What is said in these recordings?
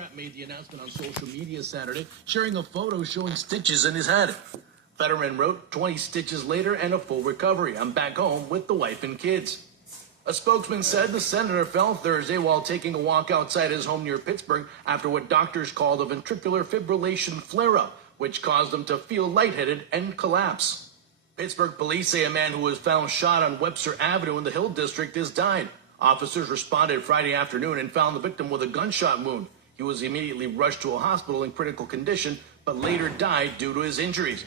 Democrat made the announcement on social media Saturday, sharing a photo showing stitches in his head. Fetterman wrote, 20 stitches later and a full recovery. I'm back home with the wife and kids. A spokesman said the senator fell Thursday while taking a walk outside his home near Pittsburgh after what doctors called a ventricular fibrillation flare-up, which caused him to feel lightheaded and collapse. Pittsburgh police say a man who was found shot on Webster Avenue in the Hill District has died. Officers responded Friday afternoon and found the victim with a gunshot wound. He was immediately rushed to a hospital in critical condition, but later died due to his injuries.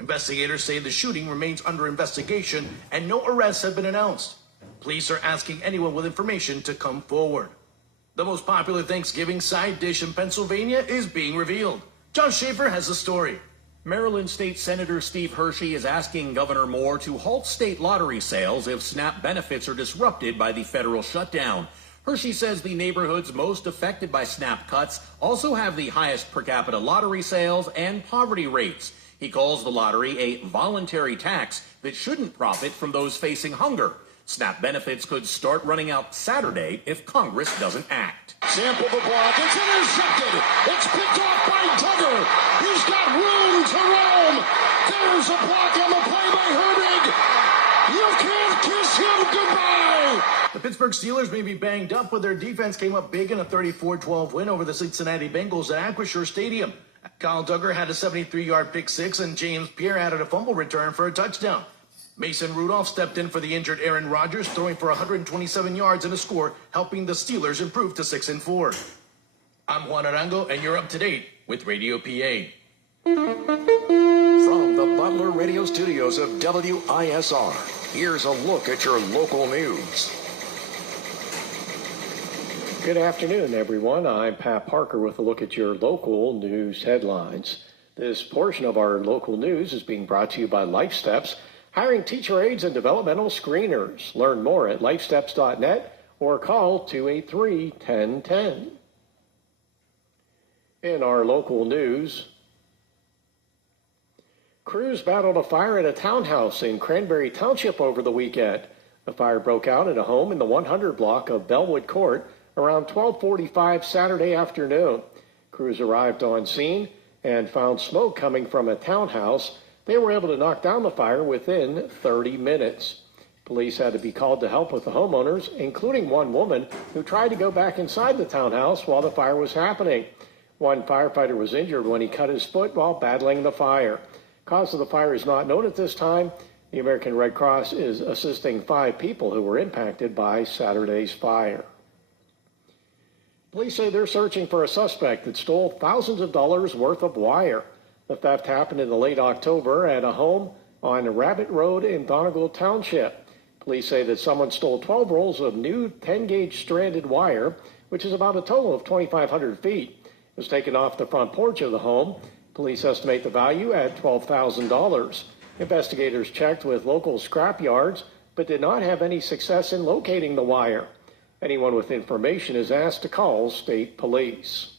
Investigators say the shooting remains under investigation and no arrests have been announced. Police are asking anyone with information to come forward. The most popular Thanksgiving side dish in Pennsylvania is being revealed. John Schaefer has the story. Maryland State Senator Steve Hershey is asking Governor Moore to halt state lottery sales if SNAP benefits are disrupted by the federal shutdown. Hershey says the neighborhoods most affected by SNAP cuts also have the highest per capita lottery sales and poverty rates. He calls the lottery a voluntary tax that shouldn't profit from those facing hunger. SNAP benefits could start running out Saturday if Congress doesn't act. Sample the block. It's intercepted. It's picked off by Duggar. He's got room to roam. There's a block on the play by Herdig. You can't kiss him goodbye. The Pittsburgh Steelers may be banged up, but their defense came up big in a 34-12 win over the Cincinnati Bengals at Acrisure Stadium. Kyle Duggar had a 73-yard pick six, and James Pierre added a fumble return for a touchdown. Mason Rudolph stepped in for the injured Aaron Rodgers, throwing for 127 yards and a score, helping the Steelers improve to 6-4. I'm Juan Arango, and you're up to date with Radio PA. From the Butler Radio Studios of WISR, here's a look at your local news. Good afternoon, everyone. I'm Pat Parker with a look at your local news headlines. This portion of our local news is being brought to you by LifeSteps, hiring teacher aides and developmental screeners. Learn more at lifesteps.net or call 283-1010. In our local news, crews battled a fire at a townhouse in Cranberry Township over the weekend. The fire broke out at a home in the 100 block of Bellwood Court around 12:45 Saturday afternoon. Crews arrived on scene and found smoke coming from a townhouse. They were able to knock down the fire within 30 minutes. Police had to be called to help with the homeowners, including one woman who tried to go back inside the townhouse while the fire was happening. One firefighter was injured when he cut his foot while battling the fire. Cause of the fire is not known at this time. The American Red Cross is assisting 5 people who were impacted by Saturday's fire. Police say they're searching for a suspect that stole thousands of dollars worth of wire. The theft happened in the late October at a home on Rabbit Road in Donegal Township. Police say that someone stole 12 rolls of new 10-gauge stranded wire, which is about a total of 2,500 feet. It was taken off the front porch of the home. Police estimate the value at $12,000. Investigators checked with local scrap yards, but did not have any success in locating the wire. Anyone with information is asked to call state police.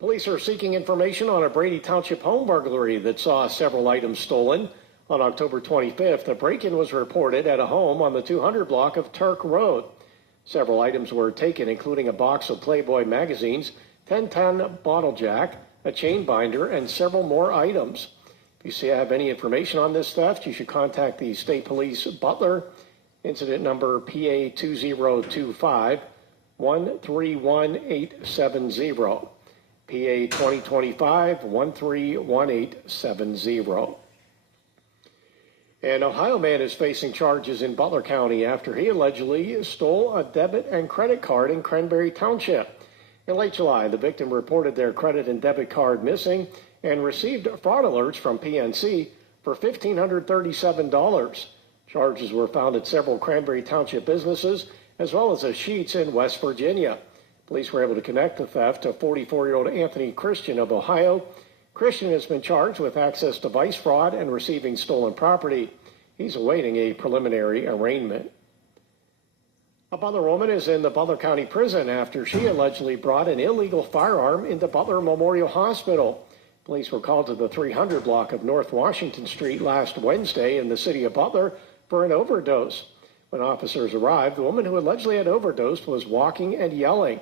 Police are seeking information on a Brady Township home burglary that saw several items stolen. On October 25th, a break-in was reported at a home on the 200 block of Turk Road. Several items were taken, including a box of Playboy magazines, 10-ton bottle jack, a chain binder, and several more items. If you have any information on this theft, you should contact the State Police Butler. Incident number PA 2025 131870. PA 2025-131870. An Ohio man is facing charges in Butler County after he allegedly stole a debit and credit card in Cranberry Township. In late July, the victim reported their credit and debit card missing and received fraud alerts from PNC for $1,537. Charges were found at several Cranberry Township businesses, as well as a Sheetz in West Virginia. Police were able to connect the theft to 44-year-old Anthony Christian of Ohio. Christian has been charged with access device fraud and receiving stolen property. He's awaiting a preliminary arraignment. A Butler woman is in the Butler County Prison after she allegedly brought an illegal firearm into Butler Memorial Hospital. Police were called to the 300 block of North Washington Street last Wednesday in the city of Butler for an overdose. When officers arrived, the woman who allegedly had overdosed was walking and yelling.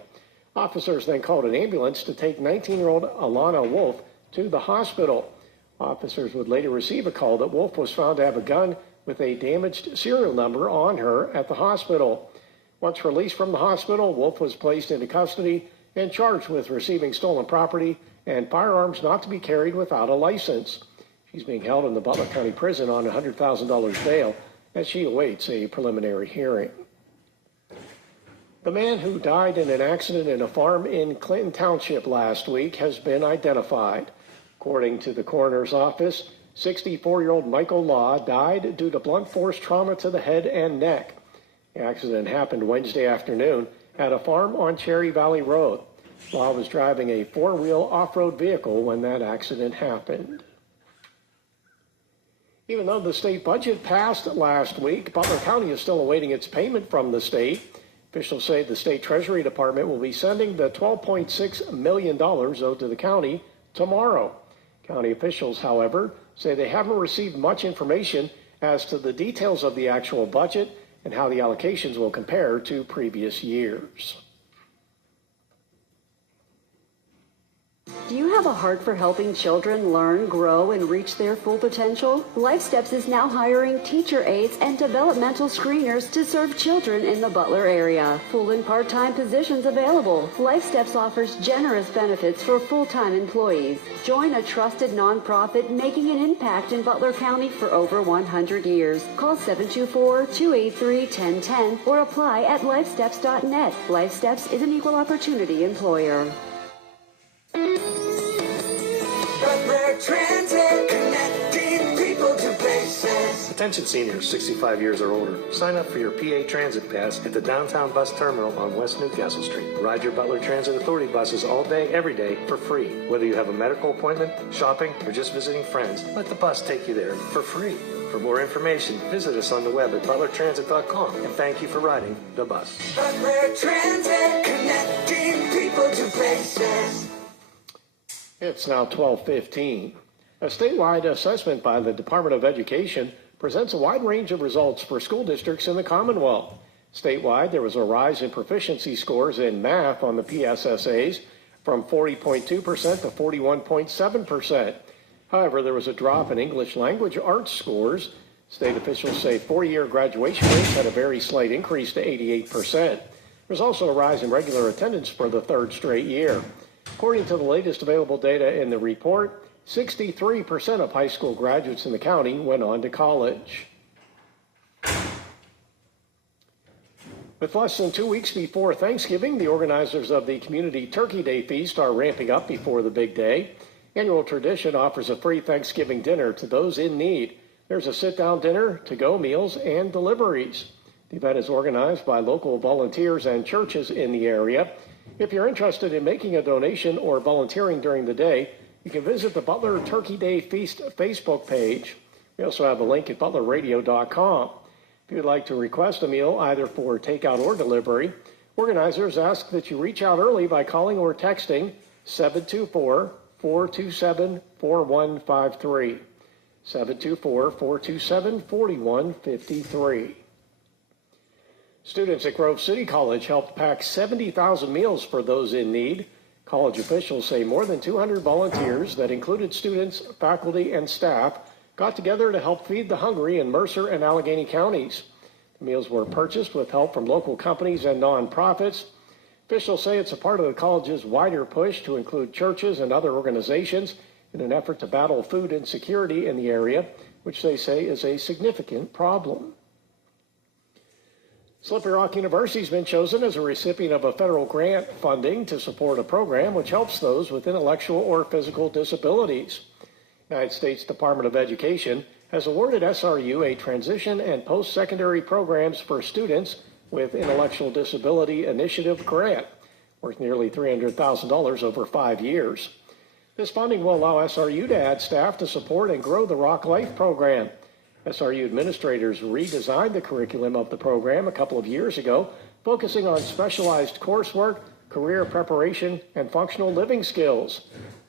Officers then called an ambulance to take 19-year-old Alana Wolf to the hospital. Officers would later receive a call that Wolf was found to have a gun with a damaged serial number on her at the hospital. Once released from the hospital, Wolf was placed into custody and charged with receiving stolen property and firearms not to be carried without a license. She's being held in the Butler County Prison on $100,000 bail as she awaits a preliminary hearing. The man who died in an accident in a farm in Clinton Township last week has been identified. According to the coroner's office, 64-year-old Michael Law died due to blunt force trauma to the head and neck. The accident happened Wednesday afternoon at a farm on Cherry Valley Road. Law was driving a four-wheel off-road vehicle when that accident happened. Even though the state budget passed last week, Butler County is still awaiting its payment from the state. Officials say the state Treasury Department will be sending the $12.6 million owed to the county tomorrow. County officials, however, say they haven't received much information as to the details of the actual budget and how the allocations will compare to previous years. Do you have a heart for helping children learn, grow, and reach their full potential? LifeSteps is now hiring teacher aides and developmental screeners to serve children in the Butler area. Full and part-time positions available. LifeSteps offers generous benefits for full-time employees. Join a trusted nonprofit making an impact in Butler County for over 100 years. Call 724-283-1010 or apply at lifesteps.net. LifeSteps is an equal opportunity employer. Butler Transit, connecting people to places. Attention seniors 65 years or older. Sign up for your PA Transit Pass at the downtown bus terminal on West Newcastle Street. Ride your Butler Transit Authority buses all day, every day for free. Whether you have a medical appointment, shopping, or just visiting friends, let the bus take you there for free. For more information, visit us on the web at butlertransit.com. And thank you for riding the bus. Butler Transit, connecting people to places. It's now 12:15. A statewide assessment by the Department of Education presents a wide range of results for school districts in the Commonwealth. Statewide, there was a rise in proficiency scores in math on the PSSAs from 40.2% to 41.7%. However, there was a drop in English language arts scores. State officials say four-year graduation rates had a very slight increase to 88%. There's also a rise in regular attendance for the third straight year. According to the latest available data in the report, 63% of high school graduates in the county went on to college. With less than 2 weeks before Thanksgiving, the organizers of the Community Turkey Day Feast are ramping up before the big day. Annual tradition offers a free Thanksgiving dinner to those in need. There's a sit-down dinner, to-go meals, and deliveries. The event is organized by local volunteers and churches in the area. If you're interested in making a donation or volunteering during the day, you can visit the Butler Turkey Day Feast Facebook page. We also have a link at butlerradio.com. If you'd like to request a meal either for takeout or delivery, organizers ask that you reach out early by calling or texting 724-427-4153. 724-427-4153. Students at Grove City College helped pack 70,000 meals for those in need. College officials say more than 200 volunteers that included students, faculty, and staff got together to help feed the hungry in Mercer and Allegheny counties. The meals were purchased with help from local companies and nonprofits. Officials say it's a part of the college's wider push to include churches and other organizations in an effort to battle food insecurity in the area, which they say is a significant problem. Slippery Rock University has been chosen as a recipient of a federal grant funding to support a program which helps those with intellectual or physical disabilities. The United States Department of Education has awarded SRU a transition and post-secondary programs for students with intellectual disability initiative grant, worth nearly $300,000 over 5 years. This funding will allow SRU to add staff to support and grow the Rock Life program. SRU administrators redesigned the curriculum of the program a couple of years ago, focusing on specialized coursework, career preparation, and functional living skills.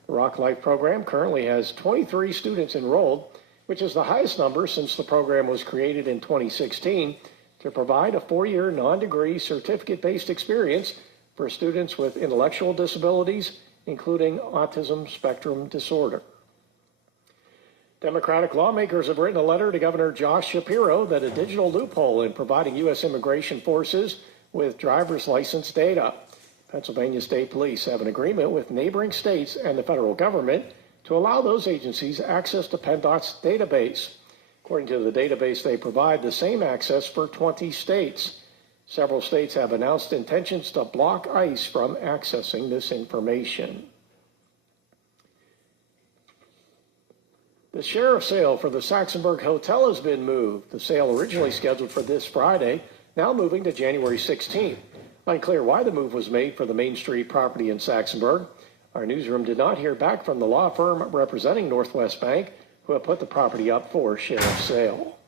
The Rock Life program currently has 23 students enrolled, which is the highest number since the program was created in 2016 to provide a 4-year non-degree certificate-based experience for students with intellectual disabilities, including autism spectrum disorder. Democratic lawmakers have written a letter to Governor Josh Shapiro that a digital loophole in providing U.S. immigration forces with driver's license data. Pennsylvania State Police have an agreement with neighboring states and the federal government to allow those agencies access to PennDOT's database. According to the database, they provide the same access for 20 states. Several states have announced intentions to block ICE from accessing this information. The sheriff's sale for the Saxonburg Hotel has been moved. The sale originally scheduled for this Friday, now moving to January 16th. Unclear why the move was made for the Main Street property in Saxonburg. Our newsroom did not hear back from the law firm representing Northwest Bank, who have put the property up for sheriff's sale.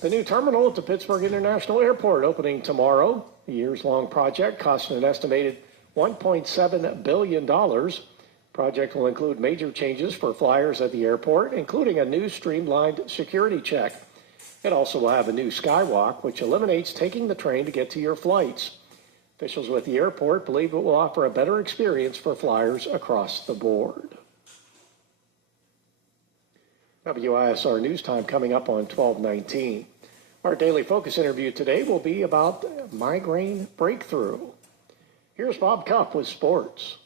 The new terminal at the Pittsburgh International Airport opening tomorrow. The years-long project costing an estimated $1.7 billion. Project will include major changes for flyers at the airport, including a new streamlined security check. It also will have a new skywalk, which eliminates taking the train to get to your flights. Officials with the airport believe it will offer a better experience for flyers across the board. WISR News Time coming up on 12:19. Our Daily Focus interview today will be about migraine breakthrough. Here's Bob Cupp with sports.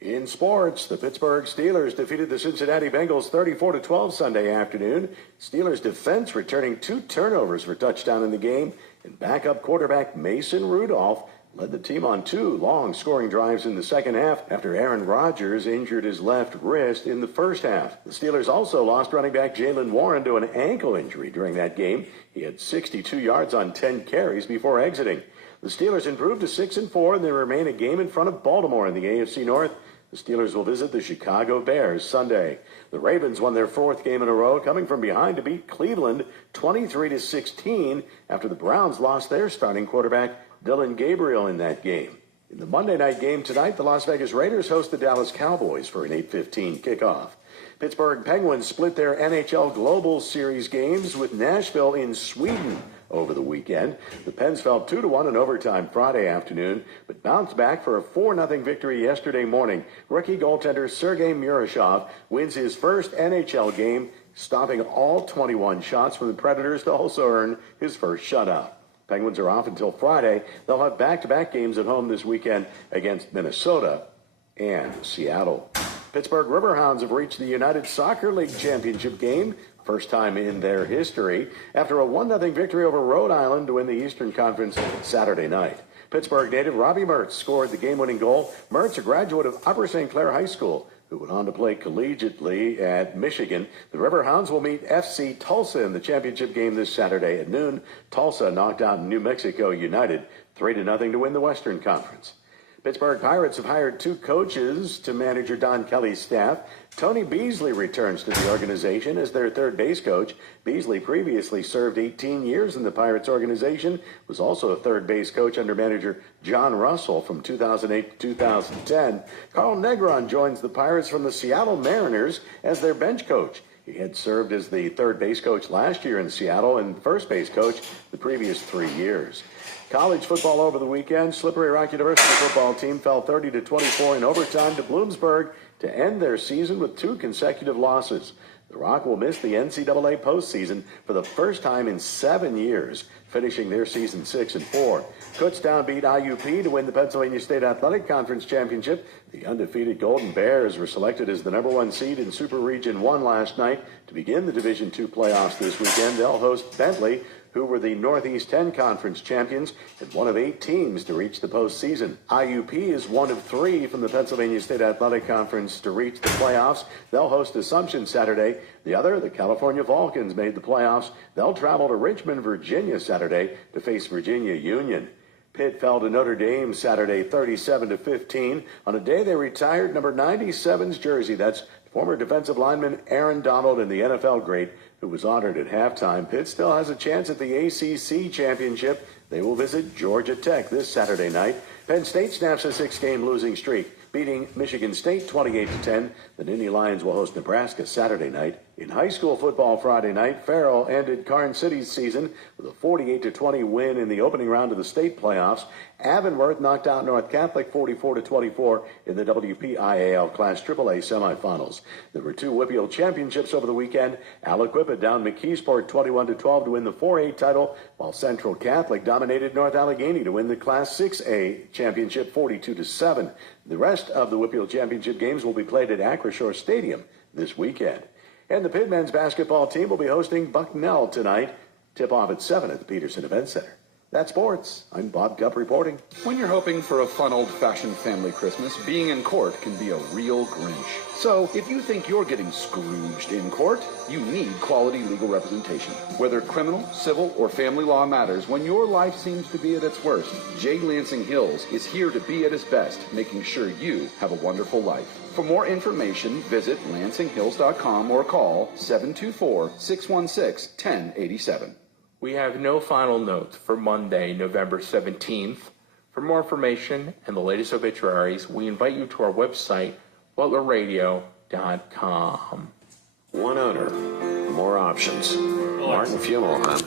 In sports, the Pittsburgh Steelers defeated the Cincinnati Bengals 34-12 Sunday afternoon. Steelers defense returning 2 turnovers for touchdown in the game, and backup quarterback Mason Rudolph led the team on 2 long scoring drives in the second half after Aaron Rodgers injured his left wrist in the first half. The Steelers also lost running back Jaylen Warren to an ankle injury during that game. He had 62 yards on 10 carries before exiting. The Steelers improved to 6-4, and they remain a game in front of Baltimore in the AFC North. The Steelers will visit the Chicago Bears Sunday. The Ravens won their 4th game in a row, coming from behind to beat Cleveland 23-16 after the Browns lost their starting quarterback Dylan Gabriel in that game. In the Monday night game tonight, the Las Vegas Raiders host the Dallas Cowboys for an 8:15 kickoff. Pittsburgh Penguins split their NHL Global Series games with Nashville in Sweden over the weekend. The Pens fell 2-1 in overtime Friday afternoon, but bounced back for a 4-0 victory yesterday morning. Rookie goaltender Sergei Murashov wins his first NHL game, stopping all 21 shots from the Predators to also earn his first shutout. Penguins are off until Friday. They'll have back-to-back games at home this weekend against Minnesota and Seattle. Pittsburgh Riverhounds have reached the United Soccer League championship game, first time in their history, after a 1-0 victory over Rhode Island to win the Eastern Conference Saturday night. Pittsburgh native Robbie Mertz scored the game-winning goal. Mertz, a graduate of Upper St. Clair High School, who went on to play collegiately at Michigan. The Riverhounds will meet FC Tulsa in the championship game this Saturday at noon. Tulsa knocked out New Mexico United 3-0 to win the Western Conference. Pittsburgh Pirates have hired 2 coaches to manager Don Kelly's staff. Tony Beasley returns to the organization as their third base coach. Beasley previously served 18 years in the Pirates organization, was also a third base coach under manager John Russell from 2008 to 2010. Carl Negron joins the Pirates from the Seattle Mariners as their bench coach. He had served as the third base coach last year in Seattle and first base coach the previous 3 years. College football over the weekend. Slippery Rock University football team fell 30-24 in overtime to Bloomsburg to end their season with 2 consecutive losses. The Rock will miss the NCAA postseason for the first time in 7 years, finishing their season 6-4. Kutztown beat IUP to win the Pennsylvania State Athletic Conference Championship. The undefeated Golden Bears were selected as the #1 seed in Super Region 1 last night. To begin the Division II playoffs this weekend, they'll host Bentley, who were the Northeast 10 Conference champions and one of 8 teams to reach the postseason. IUP is one of 3 from the Pennsylvania State Athletic Conference to reach the playoffs. They'll host Assumption Saturday. The other, the California Vulcans, made the playoffs. They'll travel to Richmond, Virginia Saturday to face Virginia Union. Pitt fell to Notre Dame Saturday 37-15 on a day they retired number 97's jersey. That's former defensive lineman Aaron Donald and the NFL great who was honored at halftime. Pitt still has a chance at the ACC championship. They will visit Georgia Tech this Saturday night. Penn State snaps a 6-game losing streak, beating Michigan State 28-10. The Nittany Lions will host Nebraska Saturday night In high school football Friday night, Farrell ended Karn City's season with a 48-20 win in the opening round of the state playoffs. Avonworth knocked out North Catholic 44-24 in the WPIAL Class AAA semifinals. There were 2 WPIAL championships over the weekend. Aliquippa downed McKeesport 21-12 to win the 4A title, while Central Catholic dominated North Allegheny to win the Class 6A championship 42-7. The rest of the WPIAL championship games will be played at Acrisure Stadium this weekend. And the Pitt men's basketball team will be hosting Bucknell tonight. Tip-off at 7 at the Peterson Event Center. That's sports. I'm Bob Gupp reporting. When you're hoping for a fun old-fashioned family Christmas, being in court can be a real Grinch. So if you think you're getting Scrooged in court, you need quality legal representation. Whether criminal, civil, or family law matters, when your life seems to be at its worst, Jay Lansing Hills is here to be at his best, making sure you have a wonderful life. For more information, visit LansingHills.com or call 724-616-1087. We have no final notes for Monday, November 17th. For more information and the latest obituaries, we invite you to our website, butlerradio.com. One owner, more options. Martin Funeral Home.